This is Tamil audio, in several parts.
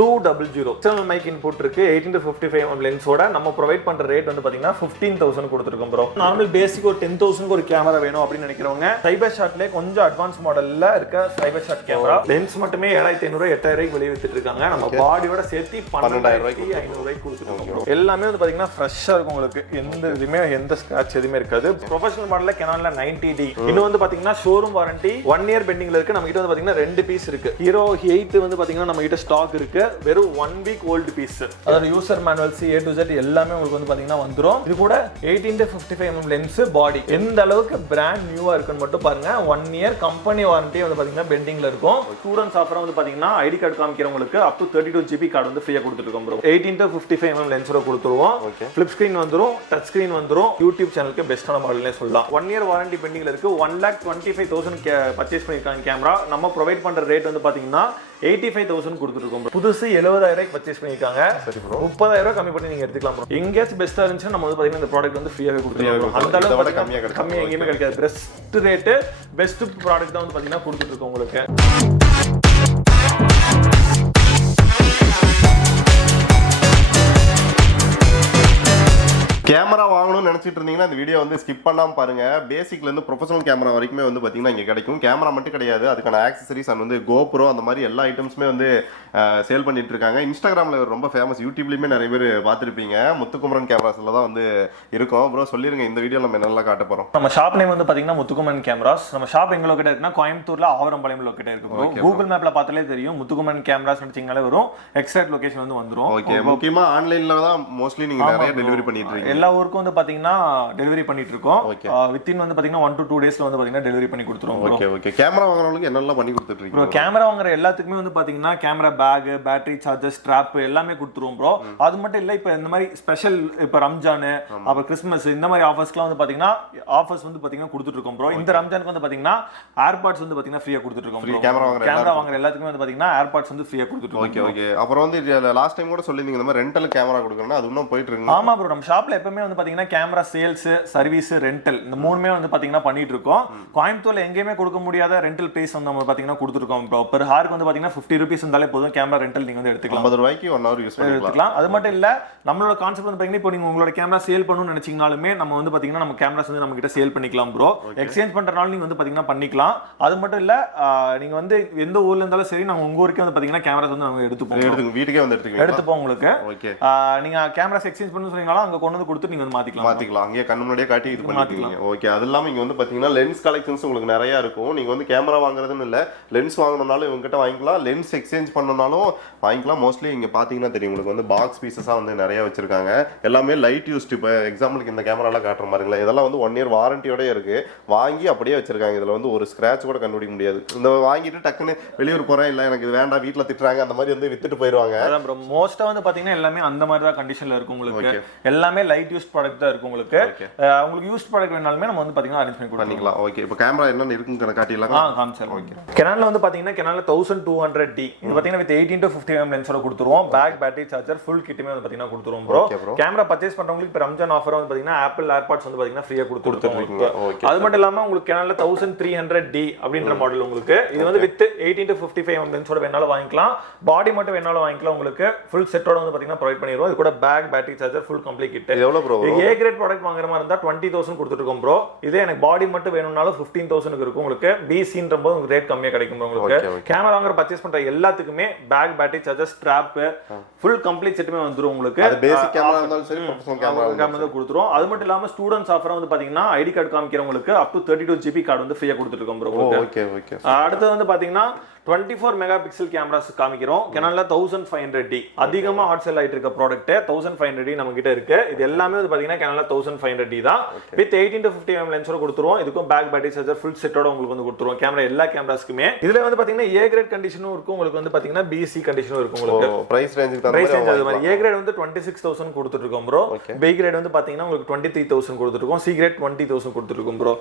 ₕₐₖₚ external mic input இருக்கு 18 to 55 லென்ஸோட நம்ம ப்ரொவைட் பண்ற ரேட் வந்து பாத்தீங்கன்னா 15000 கொடுத்துருக்கோம் ப்ரோ. நார்மல் பேசிக் ஒரு 10000 ஒரு கேமரா வேணும் அப்படின்னு நினைக்கிறவங்க சைபர் ஷாட்ல கொஞ்சம் அட்வான்ஸ் மாடல்ல இருக்க சைபர் ஷாட் கேமரா லென்ஸ் மட்டுமே 7500 8000 வெளிய வித்துட்டு இருக்காங்க. நம்ம பாடியோட சேர்த்து 12500 கொடுத்துருக்கோம். எல்லாமே வந்து பாத்தீங்கன்னா ஃப்ரெஷ்ஷா இருக்கும் உங்களுக்கு. எந்த ஸ்கிராட்ச் எதுவுமே இருக்காது. ப்ரொஃபஷனல் மாடல்ல Canonல 90D. இன்னும் வந்து பாத்தீங்கன்னா ஷோரூம் வாரண்டி 1 இயர் பெண்டிங்ல இருக்கு. நம்ம கிட்ட வந்து பாத்தீங்கன்னா 2 பீஸ் இருக்கு. ஹீரோ 8 வந்து பாத்தீங்கன்னா நம்ம கிட்ட ஸ்டாக் இருக்கு. வெறும் 1 வீக் ஓல்டு பீஸ். அதாவது user manuals A to Z எல்லாமே உங்களுக்கு வந்து பாத்தீங்கன்னா வந்துரும். இது கூட 18 to 55 லென்ஸ் பாடி எந்த அளவுக்கு பிராண்ட் நியூவா இருக்குன்னு மட்டும் பாருங்க. 1 இயர் கம்பெனி வாரண்டி வந்து பாத்தீங்கன்னா பெண்டிங்ல இருக்கும். ஸ்டூடண்ட்ஸ் ஆஃபர் வந்து பாத்தீங்கன்னா ஐடி கார்டு காமிக்கிறவங்களுக்கு up to 32GB கார்டு வந்து ஃப்ரீயா கொடுத்துருக்கோம் ப்ரோ. 18 to 55 லென்ஸோட கொடுத்துருவோம். ஃபிளிப் ஸ்கிரீன் வந்துரும், டச் ஸ்கிரீன் வந்துரும். யூடியூப் சேனலுக்கு பெஸ்டான மாடல்னே சொல்லலாம். 1 இயர் வாரண்டி பெண்டிங்ல இருக்கு. 1,25,000 பர்ச்சேஸ் பண்ணிருக்காங்க கேமரா. நம்ம ப்ரொவைட் பண்ற ரேட் வந்து பாத்தீங்கன்னா 85,000 கொடுத்துருக்கோம். புதுசு 70,000 பர்ச்சேஸ் பண்ணிருக்காங்க. 30,000 கம்மி பண்ணி நீங்க எடுத்துக்கலாம் ப்ரோ. எங்கேயாச்சும் பெஸ்டா இருந்துச்சுன்னா நம்ம வந்து பாத்தீங்கன்னா இந்த ப்ராடக்ட் வந்து ஃப்ரீயாவே கொடுத்துருவோம். அந்த அளவுக்கு கம்மியா எங்கேயுமே கிடைக்காது. பெஸ்ட் ரேட்டு பெஸ்ட் ப்ராடக்ட் தான் வந்து பாத்தீங்கன்னா கொடுத்துட்டு இருக்கோம் உங்களுக்கு. கேமரா வாங்கணும்னு நினைச்சிட்டு இருந்தீங்கன்னா இந்த வீடியோ வந்து ஸ்கிப் பண்ணாம பாருங்க. பேசிக்ல இருந்து ப்ரொஃபஷனல் கேமரா வரைக்குமே வந்து பாத்தீங்கன்னா இங்க கிடைக்கும். கேமரா மட்டும் கிடையாது, அதுக்கான ஆக்சசரிஸ் அண்ட் வந்து GoPro அந்த மாதிரி எல்லா ஐட்டம்ஸுமே வந்து சேல் பண்ணிட்டு இருக்காங்க. இன்ஸ்டாகிராம்ல ரொம்ப ஃபேமஸ், யூடியூப்லயுமே நிறைய பேர் பார்த்துருப்பீங்க. முத்துக்குமரன் கேமராஸ்ல தான் வந்து இருக்கும். ப்ரோ சொல்லிருங்க இந்த வீடியோ நம்ம என்னெல்லாம் காட்ட போறோம். நம்ம ஷாப் நேம் வந்து பாத்தீங்கன்னா முத்துக்குமரன் கேமராஸ். நம்ம ஷாப் எங்க லொகேட் இருக்குன்னா கோயம்புத்தூர்ல ஆவரம்பாளையம் லொகேட் இருக்கு. கூகுள் மேப்ல பார்த்தாலே தெரியும் முத்துக்குமரன் கேமராஸ் நினைச்சீங்கனாலே வரும். எக்ஸாக்ட் லொகேஷன் வந்து வந்துரும். ஓகே, முக்கியமா ஆன்லைன்ல தான் மோஸ்ட்லி நீங்க நிறைய டெலிவரி பண்ணிட்டு இருக்கீங்க. எல்லா ஊருக்கும் வந்து பாத்தீங்கன்னா டெலிவரி பண்ணிட்டு இருக்கோம். வித்தின் வந்து பாத்தீங்கன்னா 1 to 2 டேஸ்ல வந்து பாத்தீங்கன்னா டெலிவரி பண்ணி கொடுத்துருவோம். Okay okay. கேமரா வாங்குறவங்களுக்கு என்னெல்லாம் பண்ணி கொடுத்துட்டு இருக்கீங்க? கேமரா வாங்குற எல்லாத்துக்குமே வந்து பாத்தீங்கன்னா camera bag, battery charger, strap எல்லாமே கொடுத்துருவோம் ப்ரோ. அது மட்டும் இல்ல, இப்ப இந்த மாதிரி ஸ்பெஷல் இப்ப ரம்ஜான் அப்புறம் கிறிஸ்மஸ் இந்த மாதிரி ஆஃபர்ஸ்லாம் வந்து பாத்தீங்கன்னா ஆஃபர்ஸ் வந்து பாத்தீங்கன்னா கொடுத்துட்டு இருக்கோம் ப்ரோ. இந்த ரம்ஜானுக்கு வந்து பாத்தீங்கன்னா ஏர்பாட்ஸ் வந்து பாத்தீங்கன்னா ஃப்ரீயா கொடுத்துட்டு இருக்கோம். கேமரா வாங்குற எல்லாத்துக்குமே வந்து பாத்தீங்கன்னா ஏர்பாட்ஸ் வந்து ஃப்ரீயா கொடுத்துட்டு இருக்கோம். Okay okay. அப்புறம் வந்து லாஸ்ட் டைம் கூட சொல்லிருந்தீங்க இந்த மாதிரி ரெண்டல் கேமரா கொடுக்கறனா அது இன்னும் போயிட்டு இருக்கு. ஆமா ப்ரோ, நம்ம ஷாப்ல எப்பவுமே வந்து பாத்தீங்கன்னா கேமரா சேல்ஸ், சர்வீஸ், ரெண்டல் இந்த மூணுமே வந்து பாத்தீங்கன்னா பண்ணிட்டு இருக்கோம். கோயம்புத்தூர்ல எங்கேயுமே கொடுக்க முடியாத ரெண்டல் பிரைஸ் வந்து நம்ம பாத்தீங்கன்னா கொடுத்துருக்கோம் ப்ரோ. பெர் ஹாருக்கு வந்து பாத்தீங்கன்னா 50 ரூபீஸ் இருந்தாலே போதும். கேமரா ரெண்டல் நீங்க வந்து எடுத்துக்கலாம். 50 ரூபாய்க்கு 1 hour யூஸ் பண்ணிக்கலாம். அது மட்டும் இல்ல, நம்மளோட கான்செப்ட் வந்து பாத்தீங்கன்னா இப்போ நீங்க உங்களோட கேமரா சேல் பண்ணணும்னு நினைச்சீங்கனாலுமே நம்ம வந்து பாத்தீங்கன்னா நம்ம கேமராஸ் வந்து நம்ம கிட்ட சேல் பண்ணிக்கலாம் ப்ரோ. எக்ஸ்சேஞ்ச் பண்றனால நீங்க வந்து பாத்தீங்கன்னா பண்ணிக்கலாம். அது மட்டும் இல்ல, நீங்க வந்து எந்த ஊர்ல இருந்தாலும் சரி நம்ம உங்க ஊருக்கே வந்து பாத்தீங்கன்னா கேமராஸ் வந்து நம்ம எடுத்துப்போம். வீட்டுக்கே வந்து எடுத்துப்போம் உங்களுக்கு. ஓகே. நீங்க கேமராஸ் எக்ஸ்சேஞ்ச் பண்ணனும் சொன்னீங்கனா அங்க கொண்டு வந்து கொடுத்து நீங்க வந்து மாத்திக்கலாம். அங்கேயே கண்ணு முன்னாடியே காட்டி இது பண்ணிக்கலாம். ஓகே. அது இல்லாம இங்க வந்து பாத்தீங்கன்னா லென்ஸ் கலெக்ஷன்ஸ் உங்களுக்கு நிறைய இருக்கும். நீங்க வந்து கேமரா வாங்குறதுன்னு இல்ல, லென்ஸ் வாங்கணும்னாலும் இவங்க கிட்ட வாங்கிக்கலாம். லென்ஸ் எக்ஸ்சேஞ்ச் பண்ணனும்னாலும் வாங்கிக்கலாம். மோஸ்ட்லி இங்க பாத்தீங்கன்னா தெரியும் உங்களுக்கு வந்து பாக்ஸ் பீசஸா வந்து நிறைய வச்சிருக்காங்க. எல்லாமே லைட் யூஸ்ட். இப்போ எக்ஸாம்பிளுக்கு இந்த கேமரா எல்லாம் காட்டுற மாதிரிங்களா, இதெல்லாம் வந்து 1 இயர் வாரண்டியோட இருக்கு. வாங்கி அப்படியே வச்சிருக்காங்க. இதுல வந்து ஒரு ஸ்கிராட்ச் கூட கண்டுபிடிக்க முடியாது. இந்த வாங்கிட்டு டக்குன்னு வெளியூர் போறேன், இல்ல எனக்கு இது வேண்டாம் வீட்டுல திட்டுறாங்க, அந்த மாதிரி வந்து வித்துட்டு போயிருவாங்க. மோஸ்டா வந்து பாத்தீங்கன்னா எல்லாமே அந்த மாதிரி தான் கண்டிஷன்ல இருக்கும் உங்களுக்கு. எல்லாமே லைட் யூஸ்ட் ப்ராடக்ட் தான் இருக்கும் உங்களுக்கு. உங்களுக்கு யூஸ்ட் ப்ராடக்ட் வேணாலுமே நம்ம வந்து பாத்தீங்கன்னா அரேஞ்ச் பண்ணி கொடுக்கலாம். ஓகே. இப்போ கேமரா என்னன்னு இருக்குன்னு காட்டிடலாம். காமிச்சலாம். ஓகே. Canonல வந்து பாத்தீங்கன்னா Canonல 1200D இது பாத்தீங்கன்னா வித் 18 to 55 லென்ஸோட கொடுத்துருவோம். பேக், பேட்டரி சார்ஜர், ஃபுல் கிட்டுமே வந்து பாத்தீங்கன்னா கொடுத்துருவோம் ப்ரோ. கேமரா பர்ச்சேஸ் பண்றவங்களுக்கு இப்போ ரம்ஜான் ஆஃபர் வந்து பாத்தீங்கன்னா ஆப்பிள் ஏர்பாட்ஸ் வந்து பாத்தீங்கன்னா ஃப்ரீயா கொடுத்துருக்கோம். அது மட்டும் இல்லாம உங்களுக்கு Canonல 1300D அப்படின்ற மாடல் உங்களுக்கு. இது வந்து வித் 18 to 55 லென்ஸோட வேணாலும் வாங்கிக்கலாம். பாடி மட்டும் வேணாலும் வாங்கிக்கலாம். உங்களுக்கு ஃபுல் செட்டோட வந்து பாத்தீங்கன்னா ப்ரொவைட் பண்ணிடுவோம். இது கூட bag, battery charger, full complete kit. எவ்வளவு ப்ரோ? A கிரேட் ப்ராடக்ட் வாங்குற மாதிரி இருந்தா 20,000 கொடுத்துட்டு இருக்கோம் ப்ரோ. இதே எனக்கு பாடி மட்டும் வேணும்னாலும் 15,000 இருக்கும் உங்களுக்கு. BCன்ற போது உங்களுக்கு ரேட் கம்மியா கிடைக்கும் உங்களுக்கு. கேமரா வாங்குற பர்ச்சேஸ் பண்ற எல்லாத்துக்குமே bag, battery charger, strap, full complete செட்டுமே வந்துரும் உங்களுக்கு. அது பேசிக் கேமரா இருந்தாலும் சரி, ப்ரொஃபஷனல் கேமரா வந்து கொடுத்துரும். அது மட்டும் இல்லாம ஸ்டூடண்ட்ஸ் ஆஃபர் வந்து பாத்தீங்கன்னா ஐடி கார்டு காமிக்கிறவங்களுக்கு up to 32GB கார்டு வந்து ஃப்ரீயா கொடுத்துட்டு இருக்கோம் ப்ரோ. Okay okay. அடுத்து வந்து பாத்தீங்கன்னா 24 மெகாபிக்சல் கேமராஸ் காமிக்கிறோம். Canonல 1500D அதிகமா ஹாட் செல் ஆயிட்டு இருக்க ப்ராடக்ட் 1500D நம்ம கிட்ட இருக்கு. இது எல்லாமே வந்து பாத்தீங்கன்னா Canonல 1500D தான். வித் 18 to 55 லென்ஸோட கொடுத்துருவோம். இதுக்கும் பேக், பேட்டரி சார்ஜர், ஃபுல் செட்டோட உங்களுக்கு வந்து கொடுத்துருவோம். கேமரா எல்லா கேமராஸ்க்குமே இதுல வந்து பாத்தீங்கன்னா A கிரேட் கண்டிஷனும் இருக்கும் உங்களுக்கு. வந்து பாத்தீங்கன்னா BC கண்டிஷனும் இருக்கும் உங்களுக்கு. பிரைஸ் ரேஞ்சுக்கு தகுந்த மாதிரி A கிரேட் வந்து 26,000 கொடுத்துட்டு இருக்கோம் ப்ரோ. B கிரேட் வந்து பாத்தீங்கன்னா உங்களுக்கு 23,000 கொடுத்துட்டு இருக்கோம். C கிரேட் 20,000 கொடுத்துட்டு இருக்கோம் ப்ரோ.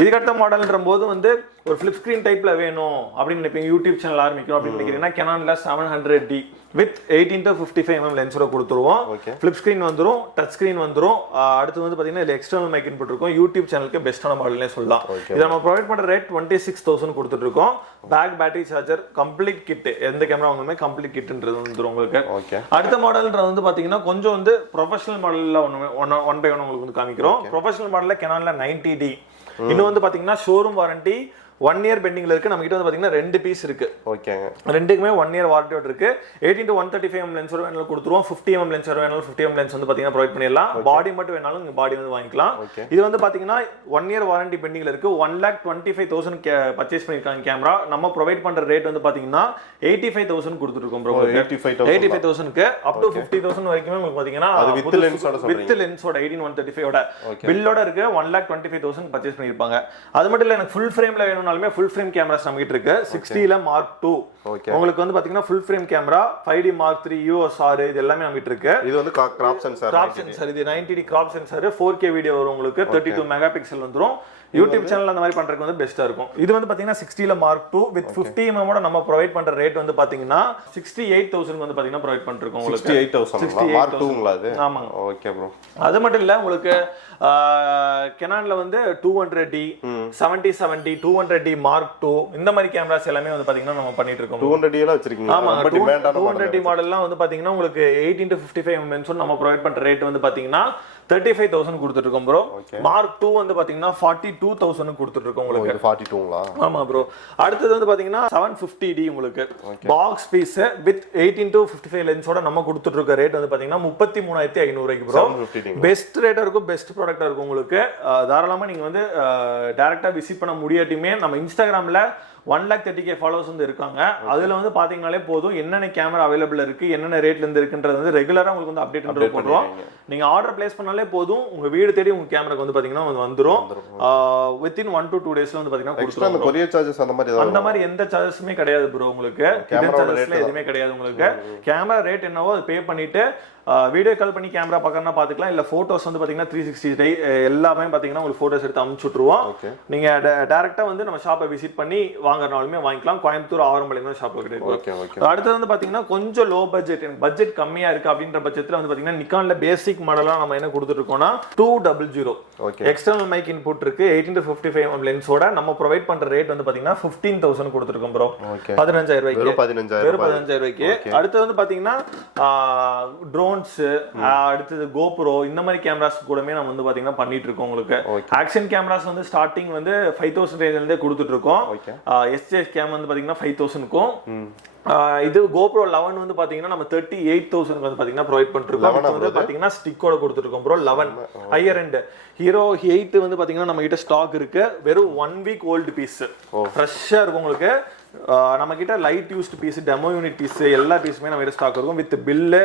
இதுக்கு அடுத்த மாடல்ன்ற போது வந்து ஒரு ஃபிளிப் ஸ்கிரீன் டைப்ல வேணும் அப்படின்னு நினைப்பீங்க. யூடியூப் சேனல் ஆரம்பிக்கிறோம் அப்படின்னு நினைக்கிறீங்கன்னா Canonல 700D வித் 18-55mm லென்ஸோட கொடுத்துருவோம். ஃபிளிப் ஸ்கிரீன் வந்துரும், டச் ஸ்கிரீன் வந்துரும். அடுத்து வந்து பாத்தீங்கன்னா இதுல எக்ஸ்டர்னல் மைக் இன்புட் இருக்கும். யூடியூப் சேனலுக்கு பெஸ்டான மாடல்னே சொல்லலாம். இதை நம்ம ப்ரொவைட் பண்ற ரேட் 26,000 கொடுத்துட்டு இருக்கோம். Bag battery charger complete kit, எந்த கேமரா வாங்குமே கம்ப்ளீட் கிட்ன்றது வந்துரும் உங்களுக்கு. அடுத்த மாடல்ன்றது வந்து பாத்தீங்கன்னா கொஞ்சம் வந்து ப்ரொஃபஷனல் மாடல்ல ஒன் பை ஒன் உங்களுக்கு வந்து காமிக்கிறோம். ப்ரொஃபஷனல் மாடல்ல Canonல 90D. இன்னும் வந்து பாத்தீங்கன்னா ஷோரூம் வாரண்டி 1 year பெண்டிங்ல இருக்கு. நம்ம கிட்ட வந்து பாத்தீங்கன்னா 2 பீஸ் இருக்கு. ஓகேங்க. ரெண்டுக்குமே 1 year வாரண்டியோட இருக்கு. 18-135mm லென்ஸ் வேணாலும் கொடுத்துருவோம். 50mm லென்ஸ் வேணாலும் 50mm லென்ஸ் வந்து பாத்தீங்கன்னா ப்ரொவைட் பண்ணிடலாம். பாடி மட்டும் வேணாலும் நீங்க பாடி வந்து வாங்கிக்கலாம். இது வந்து பாத்தீங்கன்னா 1 year வாரண்டி பெண்டிங்ல இருக்கு. 1,25,000 பர்ச்சேஸ் பண்ணிருக்காங்க கேமரா. நம்ம ப்ரொவைட் பண்ற ரேட் வந்து பாத்தீங்கன்னா 85,000 கொடுத்துட்டு இருக்கோம் ப்ரோ. 85,000க்கு அப் டு 50,000 வரைக்கும் உங்களுக்கு பாத்தீங்கன்னா வித் லென்ஸோட 18-135 ஓட பில்லோட இருக்கு. 1,25,000 பர்ச்சேஸ் பண்ணிருப்பாங்க. அது மட்டும் இல்ல எனக்கு ஃபுல் ஃப்ரேம்ல வேணும் ஃபுல் ஃப்ரேம் கேமராஸ் நம்ம கிட்ட இருக்கு. 60ல Mark 2 உங்களுக்கு வந்து பாத்தீங்கன்னா full frame camera 5D Mark 3 USR இது எல்லாமே நம்ம கிட்ட இருக்கு. இது வந்து கிராப் சென்சார் இது 90D graph sensor 4K video வரும் உங்களுக்கு. 32 மெகாபிக்சல் வந்துரும். யூடியூப் சேனல் அந்த மாதிரி பண்றதுக்கு வந்து பெஸ்டா இருக்கும். இது வந்து பாத்தீங்கன்னா 60ல Mark 2 வித் 50mm ஓட நம்ம ப்ரொவைட் பண்ற ரேட் வந்து பாத்தீங்கன்னா 68,000 வந்து பாத்தீங்கன்னா ப்ரொவைட் பண்றோம் உங்களுக்கு. 68,000 Mark 2ங்களா அது? ஆமாங்க. Okay bro. அது மட்டும் இல்ல உங்களுக்கு Canonல வந்து 200D 70-70 200D Mark 2 இந்த மாதிரி கேமராஸ் எல்லாமே வந்து பாத்தீங்கன்னா நம்ம பண்ணிட்டு இருக்கோம். 200D எல்லாம் வச்சிருக்கீங்க? ஆமா. 200D மாடல்லாம் வந்து பாத்தீங்கன்னா உங்களுக்கு 18-55mm நம்ம ப்ரொவைட் பண்ற ரேட் வந்து பாத்தீங்கன்னா 35,000 கொடுத்துட்டு இருக்கோம் ப்ரோ. Mark 2 வந்து பாத்தீங்கன்னா 42,000 கொடுத்துட்டு இருக்கோம் உங்களுக்கு. 42ங்களா? ஆமா ப்ரோ. அடுத்து வந்து பாத்தீங்கன்னா 750D உங்களுக்கு பாக்ஸ் பீஸ் வித் 18-55 லென்ஸோட நம்ம கொடுத்துட்டு இருக்க ரேட் வந்து பாத்தீங்கன்னா 33,500 ப்ரோ. பெஸ்ட் ரேட்டா இருக்கும், பெஸ்ட் ப்ராடக்ட்டா இருக்கும் உங்களுக்கு. தாராளமா நீங்க வந்து டைரக்டா விசிட் பண்ண முடியாட்டியுமே நம்ம இன்ஸ்டாகிராம்ல 1,30,000 ஃபாலோவர்ஸ் வந்து இருக்காங்க. அதுல வந்து பாத்தீங்கன்னாலே போதும் என்னென்ன கேமரா அவைலபிள் இருக்கு, என்னென்ன ரேட்ல இருந்து இருக்குன்றது வந்து ரெகுலரா உங்களுக்கு வந்து அப்டேட் பண்றோம். நீங்க ஆர்டர் பிளேஸ் பண்ணாலே போதும் உங்க வீடு தேடி உங்க கேமராக்கு வந்து பாத்தீங்கன்னா வந்துரும். வித்தின் 1 to 2 டேஸ்ல வந்து பாத்தீங்கன்னா கொடுத்துருவோம். அந்த கொரியர் சார்ஜஸ் அந்த மாதிரி எந்த சார்ஜஸுமே கிடையாது ப்ரோ உங்களுக்கு. சார்ஜஸ்ல எதுவுமே கிடையாது உங்களுக்கு. கேமரா ரேட் என்னவோ அதை பே பண்ணிட்டு வீடியோ கால் பண்ணி கேமரா பார்க்கறனா பாத்துக்கலாம். இல்ல போட்டோஸ் வந்து பாத்தீங்கன்னா 360 எல்லாமே பாத்தீங்கன்னா உங்களுக்கு போட்டோஸ் எடுத்து அனுப்பிச்சு விட்டுருவோம். நீங்க டைரக்டா வந்து நம்ம ஷாப்பை விசிட் பண்ணி வாங்குறனாலுமே வாங்கிக்கலாம். கோயம்புத்தூர் ஆவரம்பாளையம் ஷாப் இருக்கு. அடுத்து வந்து பாத்தீங்கன்னா கொஞ்சம் லோ பட்ஜெட், எனக்கு பட்ஜெட் கம்மியா இருக்கு அப்படின்ற பட்சத்துல வந்து பாத்தீங்கன்னா நிக்கான்ல பேசிக் மாடலா நம்ம என்ன கொடுத்துட்டு இருக்கோம்னா 200 எக்ஸ்டர்னல் மைக் இன்புட் இருக்கு. 18-55mm லென்ஸோட நம்ம ப்ரொவைட் பண்ற ரேட் வந்து பாத்தீங்கன்னா 15,000 கொடுத்துருக்கோம் ப்ரோ. 15,000 ரூபாய்க்கு. 15,000 ரூபாய்க்கு. அடுத்து வந்து பாத்தீங்கன்னா ட்ரோன் அடுத்தது Gopro இந்த மாதிரி கேமராஸ் கூடமே நம்ம வந்து பாத்தீங்கன்னா பண்ணிட்டு இருக்கோம் உங்களுக்கு. ஆக்ஷன் கேமராஸ் வந்து ஸ்டார்டிங் வந்து 5,000 ரேஞ்சில இருந்தே கொடுத்துட்டு இருக்கோம். SJS கேம் வந்து பாத்தீங்கன்னா 5,000க்கும். இது Gopro 11 வந்து பாத்தீங்கன்னா நம்ம 38,000 வந்து பாத்தீங்கன்னா ப்ரொவைட் பண்ணிருக்கோம். வந்து பாத்தீங்கன்னா ஸ்டிக்கோட கொடுத்துருக்கோம் ப்ரோ. 11 higher end. ஹீரோ 8 வந்து பாத்தீங்கன்னா நம்ம கிட்ட ஸ்டாக் இருக்கு. வெறும் 1 வீக் ஓல்டு பீஸ், ஃப்ரெஷ்ஷா இருக்கும் உங்களுக்கு. நம்ம கிட்ட light used piece, demo unit piece எல்லா பீஸுமே நம்ம கிட்ட ஸ்டாக் இருக்கும். வித் பில்லு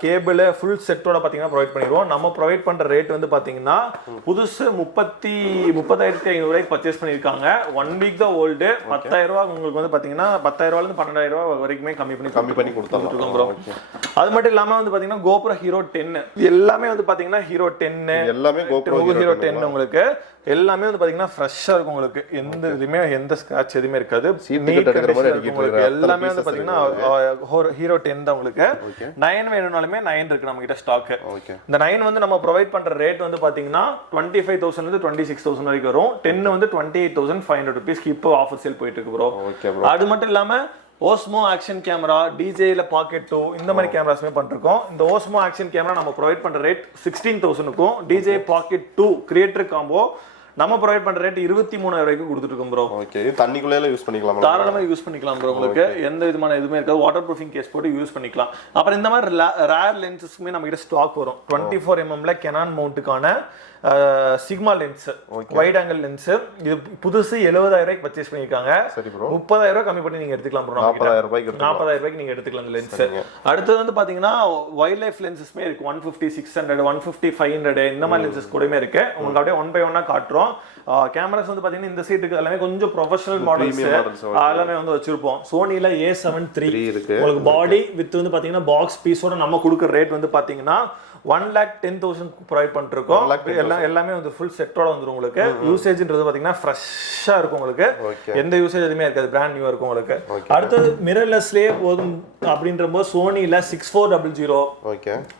கேபிள் ஃபுல் செட்டோட பாத்தீங்கன்னா ப்ரொவைட் பண்ணிடுவோம். நம்ம ப்ரொவைட் பண்ற ரேட் வந்து பாத்தீங்கன்னா புதுசு 30,500 பர்ச்சேஸ் பண்ணிருக்காங்க. 1 வீக் தான் ஓல்டு. 10,000 ரூபாய் உங்களுக்கு வந்து பாத்தீங்கன்னா 10,000 ரூபாயில இருந்து 12,000 ரூபாய் வரைக்குமே கம்மி பண்ணி கொடுத்துருக்கோம் ப்ரோ. அது மட்டும் இல்லாம வந்து பாத்தீங்கன்னா Gopro Hero 10 எல்லாமே வந்து பாத்தீங்கன்னா Hero 10 எல்லாமே Gopro Hero 10 உங்களுக்கு எல்லாமே வந்து பாத்தீங்கன்னா ஃப்ரெஷ்ஷா இருக்கும் உங்களுக்கு. எந்த இதுமே எந்த ஸ்கிராட்ச் எதுவுமே இருக்காது. எல்லாமே வந்து பாத்தீங்கன்னா Hero 10 தான் உங்களுக்கு. 9 வேணும்னாலுமே 9 இருக்கு நம்ம கிட்ட ஸ்டாக். இந்த 9 வந்து நம்ம ப்ரொவைட் பண்ற ரேட் வந்து பாத்தீங்கன்னா 25,000 இருந்து 26,000 வரைக்கும் வரும். 10 வந்து 28,500 ரூபீஸ்க்கு இப்போ ஆஃபர் சேல் போயிட்டு இருக்கு ப்ரோ. அது மட்டும் இல்லாம ஓஸ்மோ ஆக்ஷன் கேமரா, டிஜேல பாக்கெட் 2 இந்த மாதிரி கேமராஸ்மே பண்ணிருக்கோம். இந்த ஓஸ்மோ ஆக்ஷன் கேமரா நம்ம ப்ரொவைட் பண்ற ரேட் 16,000க்கும். டிஜே பாக்கெட் 2 கிரியேட்டர் காம்போ நம்ம ப்ரொவைட் பண்ற ரேட் 23,000 வரைக்கும் கொடுத்துட்டு இருக்கோம் ப்ரோ. ஓகே. இது தண்ணிக்குள்ளே யூஸ் பண்ணிக்கலாம், தாராளமா யூஸ் பண்ணிக்கலாம் ப்ரோ. உங்களுக்கு எந்த விதமான எதுவுமே இருக்காது. வாட்டர் ப்ரூஃபிங் கேஸ் போட்டு யூஸ் பண்ணிக்கலாம். அப்புறம் இந்த மாதிரி ரேர் லென்சஸ்மே நம்ம கிட்ட ஸ்டாக் வரும். 24mm Canon மவுண்ட்டுக்கான Sigma lens, wide angle lens. இது புதுசு 70,000 பர்ச்சேஸ் பண்ணிருக்காங்க. 30,000 கம்மி பண்ணி நீங்க எடுத்துக்கலாம் ப்ரோ. 40,000 நீங்க எடுத்துக்கலாம் இந்த லென்ஸ். அடுத்து வந்து பாத்தீங்கன்னா வைல்ட் லைஃப் லென்சஸ்மே இருக்கு. 150 600 150 500 இந்த மாதிரி லென்சஸ் கூடமே இருக்கு. உங்களுக்கு அப்படியே 1 by 1 காட்டுறோம். போறோம். கேமராஸ் வந்து பாத்தீங்கன்னா இந்த சீட்டுக்கு எல்லாமே கொஞ்சம் ப்ரொஃபஷனல் மாடல்ஸ் எல்லாமே வந்து வச்சிருப்போம். சோனில A7 III இருக்கு. உங்களுக்கு பாடி வித் வந்து பாத்தீங்கன்னா பாக்ஸ் பீஸோட நம்ம கொடுக்குற ரேட் வந்து பாத்தீங்கன்னா 1,10,000 ப்ரொவைட் பண்ணிருக்கோம். எல்லாமே வந்து ஃபுல் செட்டோட வந்துரும் உங்களுக்கு. யூசேஜ்ன்றது பாத்தீங்கன்னா ஃப்ரெஷ்ஷா இருக்கும் உங்களுக்கு. எந்த யூசேஜ் எதுவுமே இருக்காது, பிராண்ட் நியூவா இருக்கும் உங்களுக்கு. அடுத்தது மிரர்லெஸ்லயே போதும் அப்படின்றப்போ சோனில 6400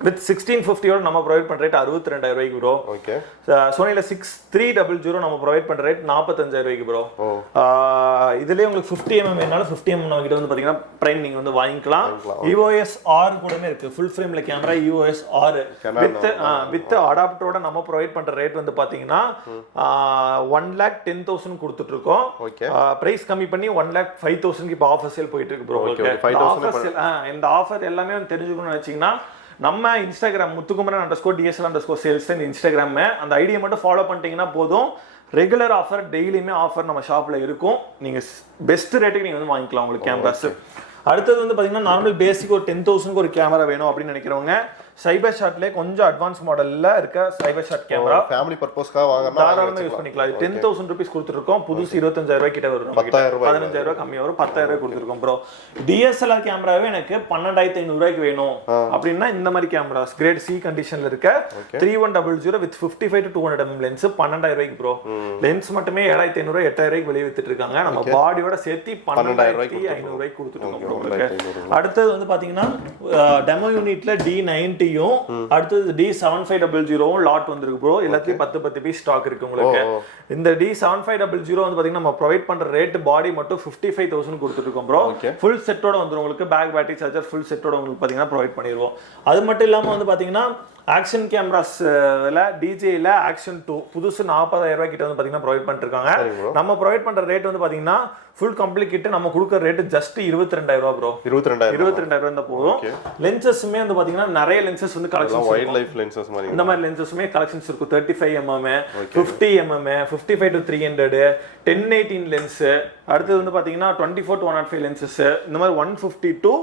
வித் 1650 நம்ம ப்ரொவைட் பண்ற ரேட் 62,000 ரூபாய்க்கு ப்ரோ. சோனில 6300 நம்ம ப்ரொவைட் பண்ற ரேட் 45,000 ரூபாய்க்கு ப்ரோ. இதுலயே உங்களுக்கு 50mm வேணாலும் 50mm நம்ம கிட்ட வந்து பாத்தீங்கன்னா பிரைம் நீங்க வந்து வாங்கிக்கலாம். EOS R கூடமே இருக்கு, ஃபுல் ஃப்ரேம்ல கேமரா EOS R வித் அடாப்டரோட நம்ம ப்ரொவைட் பண்ற ரேட் வந்து பாத்தீங்கன்னா 1,10,000 கொடுத்துட்டு இருக்கோம். பிரைஸ் கம்மி பண்ணி 1,05,000 இப்ப ஆஃபர் சேல் போயிட்டு இருக்கு ப்ரோ. இந்த ஆஃபர் எல்லாமே தெரிஞ்சுக்கணும்னு நினைச்சீங்கன்னா நம்ம இன்ஸ்டாகிராம் Muthukumaran_DSL_sales இன்ஸ்டாகிராம் அந்த ஐடியை மட்டும் ஃபாலோ பண்ணிட்டீங்கன்னா போதும். ரெகுலர் ஆஃபர் டெய்லியுமே ஆஃபர் நம்ம ஷாப்ல இருக்கும். நீங்க பெஸ்ட் ரேட்டுக்கு நீங்க வந்து வாங்கிக்கலாம் உங்களுக்கு கேமராஸ். அடுத்தது வந்து பாத்தீங்கன்னா நார்மல் பேசிக் ஒரு 10,000 ஒரு கேமரா வேணும் அப்படின்னு நினைக்கிறவங்க சைபர் ஷாட்ல கொஞ்சம் அட்வான்ஸ் மாடல்ல இருக்க சைபர் ஷாட் கேமரா ஃபேமிலி பர்பஸ்க்காக வாங்குறதா தாராளமா யூஸ் பண்ணிக்கலாம். 10,000 ரூபீஸ் கொடுத்துருக்கோம். புதுசு 25,000 ரூபாய் கிட்ட வரும், 15,000 ரூபாய் கம்மியா வரும், 10,000 ரூபாய் கொடுத்துருக்கோம் ப்ரோ. DSLR கேமராவே எனக்கு 12,500 ரூபாய்க்கு வேணும் அப்படின்னா இந்த மாதிரி கேமராஸ் கிரேட் C கண்டிஷன்ல இருக்க 3100 வித் 55 to 200 mm லென்ஸ் 12,000 ரூபாய்க்கு ப்ரோ. லென்ஸ் மட்டுமே 7,500 ரூபாய் 8,000 ரூபாய்க்கு வெளியே வித்துட்டு இருக்காங்க. நம்ம பாடியோட சேர்த்து 12,500 ரூபாய்க்கு கொடுத்துருக்கோம் ப்ரோ. அடுத்தது வந்து பாத்தீங்கன்னா டெமோ யூனிட்ல D90 அடுத்தது D7500 லாட் வந்திருக்கு ப்ரோ. எல்லாத்தையும் 10 பீஸ் ஸ்டாக் இருக்கு உங்களுக்கு. இந்த D7500 வந்து பாத்தீங்கன்னா நம்ம ப்ரொவைட் பண்ற ரேட் பாடி மட்டும் 55,000 கொடுத்துட்டு இருக்கோம் ப்ரோ. ஃபுல் செட்டோட வந்துரும் உங்களுக்கு. பேக் பேட்டரி சார்ஜர் ஃபுல் செட்டோட உங்களுக்கு பாத்தீங்கன்னா ப்ரொவைட் பண்ணிடுவோம். அது மட்டும் இல்லாம வந்து பாத்தீங்கன்னா ஆக்ஷன் கேமராஸ்ல DJல ஆக்ஷன் 2 புதுசு 40,000 ரூபாய் கிட்ட வந்து பாத்தீங்கன்னா ப்ரொவைட் பண்ணிட்டு இருக்காங்க. நம்ம ப்ரொவைட் பண்ற ரேட் வந்து பாத்தீங்கன்னா ஃபுல் கம்ப்ளீட் கிட்ட நம்ம கொடுக்குற ரேட் ஜஸ்ட் 22,000 ரூபாய் ப்ரோ. 22,000 இருந்தா போதும். லென்சஸ்மே வந்து பாத்தீங்கன்னா நிறைய லென்சஸ் வந்து கலெக்ஷன்ஸ் வைட் லைஃப் லென்சஸ் மாதிரி இந்த மாதிரி லென்சஸ்மே கலெக்ஷன்ஸ் இருக்கும். 35mm 50mm 55 to 300 1018 lens. அடுத்து வந்து பாத்தீங்கன்னா 24 to 105 லென்சஸ். இந்த மாதிரி 150 to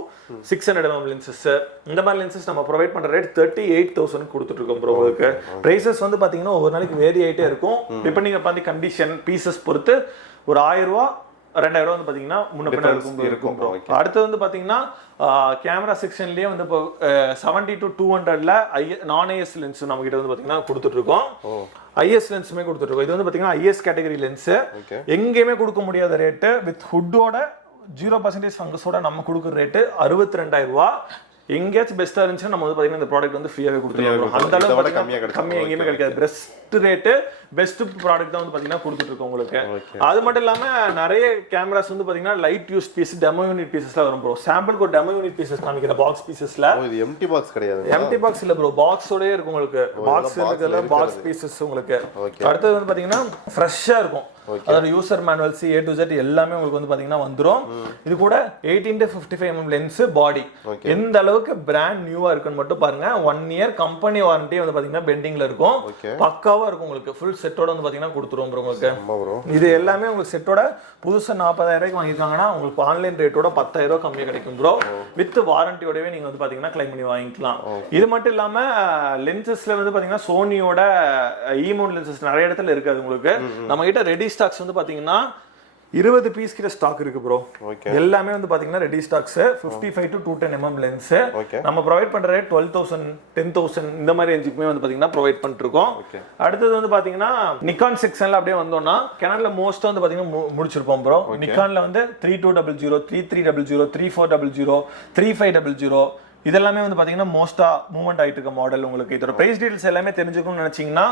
600mm லென்சஸ். இந்த மாதிரி லென்சஸ் நம்ம ப்ரொவைட் பண்ற ரேட் 38,000 கொடுத்துட்டு இருக்கோம் ப்ரோ. உங்களுக்கு பிரைசஸ் வந்து பாத்தீங்கன்னா ஒவ்வொரு நாளைக்கு வேரி ஆயிட்டே இருக்கும். டிபெண்டிங் அப்பான் தி கண்டிஷன் பீசஸ் பொறுத்து ஒரு 1000 ரூபாய் 2,000 ரூபாய் வந்து பாத்தீங்கன்னா முன்ன பின்ன இருக்கும் ப்ரோ. அடுத்து வந்து பாத்தீங்கன்னா கேமரா செக்ஷன்லயே வந்து இப்போ 70 to 200ல நான் IS லென்ஸ் நம்ம கிட்ட வந்து பாத்தீங்கன்னா கொடுத்துட்டு இருக்கோம். IS லென்ஸுமே கொடுத்துட்டு இருக்கோம். இது வந்து பாத்தீங்கன்னா IS கேட்டகரி லென்ஸ். எங்கேயுமே கொடுக்க முடியாத ரேட்டு வித் ஹுட்டோட 0% ஃபங்கஸோட நம்ம கொடுக்குற ரேட்டு 62,000 ரூபாய். எங்கேயாச்சும் பெஸ்டா இருந்துச்சுன்னா நம்ம வந்து பாத்தீங்கன்னா இந்த ப்ராடக்ட் வந்து ஃப்ரீயாவே கொடுத்துருவோம். அந்த அளவுக்கு கம்மியா எங்கேயுமே கிடைக்காது. பெஸ்ட் ரேட்டு பெஸ்ட் ப்ராடக்ட் தான் வந்து பாத்தீங்கன்னா கொடுத்துட்டு இருக்கோம் உங்களுக்கு. அது மட்டும் இல்லாம நிறைய கேமராஸ் வந்து பாத்தீங்கன்னா light use piece demo unit பீசஸ்ல வரும் ப்ரோ. சாம்பிளுக்கு ஒரு டெமோ யூனிட் பீசஸ் காமிக்கிற பாக்ஸ் பீசஸ்ல இது எம்டி பாக்ஸ் கிடையாது. எம்டி பாக்ஸ் இல்ல ப்ரோ, பாக்ஸோடயே இருக்கும் உங்களுக்கு. பாக்ஸ் இருக்குல பாக்ஸ் பீசஸ் உங்களுக்கு. அடுத்து வந்து பாத்தீங்கன்னா ஃப்ரெஷ்ஷா இருக்கும். அதோட user manual A to Z எல்லாமே உங்களுக்கு வந்து பாத்தீங்கன்னா வந்துரும். இது கூட 18 to 55mm லென்ஸ் பாடி எந்த அளவுக்கு பிராண்ட் நியூவா இருக்குன்னு மட்டும் பாருங்க. 1 year கம்பெனி வாரண்டி வந்து பாத்தீங்கன்னா பெண்டிங்ல இருக்கும். பக்காவா இருக்கும் உங்களுக்கு. ஃபுல் செட்டோட வந்து பாத்தீங்கன்னா கொடுத்துருவோம் ப்ரோ உங்களுக்கு. இது எல்லாமே உங்களுக்கு செட்டோட புதுசா 40,000 ரூபாய்க்கு வாங்கிருக்காங்கன்னா உங்களுக்கு ஆன்லைன் ரேட்டோட 10,000 ரூபாய் கம்மியா கிடைக்கும் ப்ரோ. வித் வாரண்டியோடவே நீங்க வந்து பாத்தீங்கன்னா கிளைம் பண்ணி வாங்கிக்கலாம். இது மட்டும் இல்லாம லென்சஸ்ல வந்து பாத்தீங்கன்னா சோனியோட E-mount லென்சஸ் நிறைய இடத்துல இருக்காது உங்களுக்கு. நம்ம கிட்ட ரெடி ஸ்டாக்ஸ் வந்து பாத்தீங்கன்னா 20 பீஸ் கிட்ட ஸ்டாக் இருக்கு ப்ரோ. எல்லாமே வந்து பாத்தீங்கன்னா ready stocks 55 to 210mm lens. நம்ம ப்ரொவைட் பண்ற ரேட் 12,000 10,000 இந்த மாதிரி ரேஞ்சுக்குமே வந்து பாத்தீங்கன்னா ப்ரொவைட் பண்ணிட்டு இருக்கோம். அடுத்தது வந்து பாத்தீங்கன்னா நிக்கான் செக்ஷன்ல அப்படியே வந்தோம்னா கேனன்ல மோஸ்டா வந்து பாத்தீங்கன்னா முடிச்சிருப்போம் ப்ரோ. நிக்கான்ல வந்து 3200 3300 3400 3500 இதெல்லாமே வந்து பாத்தீங்கன்னா மோஸ்டா மூவ்மெண்ட் ஆயிட்டு இருக்க மாடல் உங்களுக்கு. இதோட பிரைஸ் டீடைல்ஸ் எல்லாமே தெரிஞ்சுக்கணும்னு நினைச்சீங்கன்னா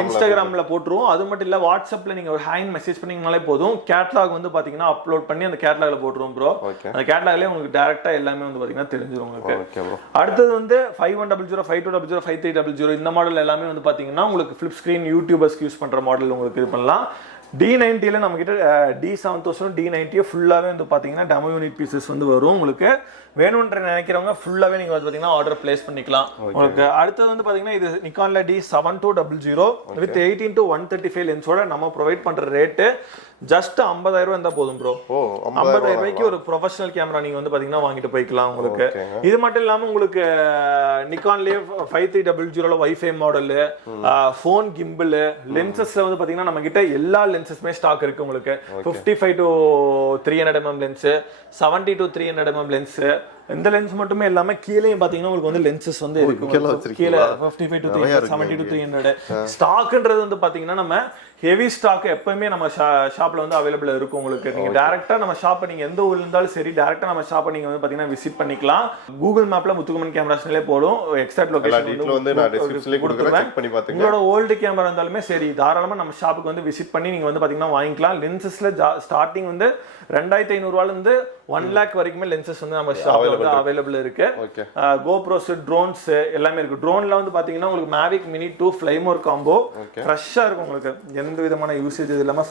இன்ஸ்டாகிராம்ல போட்டுருவோம். அது மட்டும் இல்ல வாட்ஸ்அப்ல நீங்க ஒரு ஹேண்ட் மெசேஜ் பண்ணீங்கனாலே போதும். கேட்டலாக் வந்து பாத்தீங்கன்னா அப்லோட் பண்ணி அந்த கேட்டலாக்ல போட்டுருவோம் ப்ரோ. அந்த கேட்டலாக்லயே உங்களுக்கு டைரக்டா எல்லாமே வந்து பாத்தீங்கன்னா தெரிஞ்சிரும் உங்களுக்கு. அடுத்தது வந்து 5100 5200 5300 இந்த மாடல் எல்லாமே வந்து பாத்தீங்கன்னா உங்களுக்கு ஃபிளிப் ஸ்கிரீன் யூடியூபர்ஸ்க்கு யூஸ் பண்ற மாடல் உங்களுக்கு இது பண்ணலாம். D90ல நம்ம கிட்ட D7000 D90 ஃபுல்லாவே வந்து பாத்தீங்கன்னா டெமோ யூனிட் பீசஸ் வந்து வரும் உங்களுக்கு. வேணும்ன்ற நினைக்கிறவங்க ஃபுல்லாவே நீங்க வந்து பாத்தீங்கன்னா ஆர்டர் பிளேஸ் பண்ணிக்கலாம். உங்களுக்கு அடுத்து வந்து பாத்தீங்கன்னா இது நிக்கான்ல D7200 வித் 18 to 135 லென்ஸோட நம்ம ப்ரொவைட் பண்ற ரேட் ஜஸ்ட் 50,000 இருந்தா போதும் ப்ரோ. 50,000 ரூபாய்க்கு ஒரு ப்ரொஃபஷனல் கேமரா நீங்க வந்து பாத்தீங்கன்னா வாங்கிட்டு போய்க்கலாம் உங்களுக்கு. இது மட்டும் இல்லாம உங்களுக்கு நிக்கான்லயே 5300 வைஃபை மாடல், ஃபோன் கிம்பிள், லென்சஸ்ல வந்து பாத்தீங்கன்னா நம்ம கிட்ட எல்லா லென்சஸ்மே ஸ்டாக் இருக்கு உங்களுக்கு. 55 to 300 mm lens, 70 to 300 mm lens, இந்த லென்ஸ் மட்டுமே இல்லாம கீழேயும் பாத்தீங்கன்னா உங்களுக்கு வந்து லென்சஸ் வந்து இருக்கு. கீழே 55 to 300, 70 to 300 ஸ்டாக்ன்றது வந்து பாத்தீங்கன்னா நம்ம ஹெவி ஸ்டாக் எப்பவுமே நம்ம ஷாப்ல வந்து அவைலபிள் இருக்கும் உங்களுக்கு. நீங்க டைரக்டா நம்ம ஷாப்பை நீங்க எந்த ஊர்ல இருந்தாலும் சரி டைரக்டா நம்ம ஷாப்பை நீங்க வந்து பாத்தீங்கன்னா விசிட் பண்ணிக்கலாம். கூகுள் மேப்ல முத்துக்குமரன் கேமராஸ்லயே போடும், எக்ஸாக்ட் லொகேஷன் வந்து நான் டிஸ்கிரிப்ஷன்ல கொடுக்கிறேன், செக் பண்ணி பாத்துங்க. உங்களோட ஓல்ட் கேமரா இருந்தாலுமே சரி தாராளமா நம்ம ஷாப்புக்கு வந்து விசிட் பண்ணி நீங்க வந்து பாத்தீங்கன்னா வாங்கிக்கலாம். லென்சஸ்ல ஸ்டார்டிங் வந்து 2500 ரூபாயில இருந்து 1 lakh வரைக்குமே லென்சஸ் வந்து நம்ம ஷாப்ல வந்து அவைலபிள் இருக்கு. கோப்ரோஸ், ட்ரோன்ஸ் எல்லாமே இருக்கு. ட்ரோன்ல வந்து பாத்தீங்கன்னா உங்களுக்கு மேவிக் மினி 2 ஃப்ளைமோர் காம்போ ஃப்ரெஷ்ஷா இருக்கும் உங்களுக்கு. எந்த விதமான யூசேஜ் இல்லாம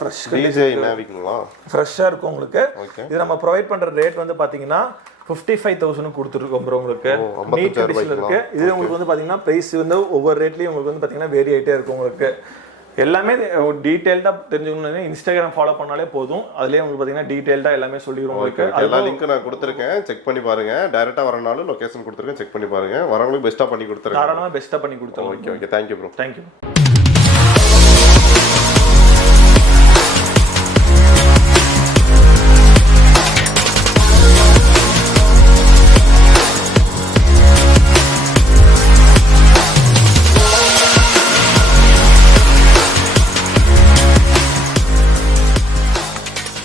ஃப்ரெஷ்ஷா இருக்கும் உங்களுக்கு. இது நம்ம ப்ரொவைட் பண்ற ரேட் வந்து பாத்தீங்கன்னா 55,000 கொடுத்துருக்கோம் ப்ரோ உங்களுக்கு. நீட் கண்டிஷன்ல இருக்கு. இது உங்களுக்கு வந்து பாத்தீங்கன்னா பிரைஸ் வந்து ஒவ்வொரு ரேட்லயும் உங்களுக்கு வந்து பாத்தீங்கன்னா வேரி ஆயிட்டே இருக்கும் உங்களுக்கு. எல்லாமே டீடைல்டா தெரிஞ்சுக்கணும்னா இன்ஸ்டாகிராம் ஃபாலோ பண்ணாலே போதும். அதுலயே உங்களுக்கு பாத்தீங்கன்னா டீடைல்டா எல்லாமே சொல்லிடுவோம் உங்களுக்கு. எல்லா லிங்க் நான் கொடுத்திருக்கேன், செக் பண்ணி பாருங்க. டைரக்டா வரனாலும் லொகேஷன் கொடுத்திருக்கேன், செக் பண்ணி பாருங்க. வரவங்களுக்கு பெஸ்டா பண்ணி கொடுத்துறேன். தாராளமா பெஸ்டா பண்ணி கொடுத்துறோம். Okay, thank you bro. Thank you.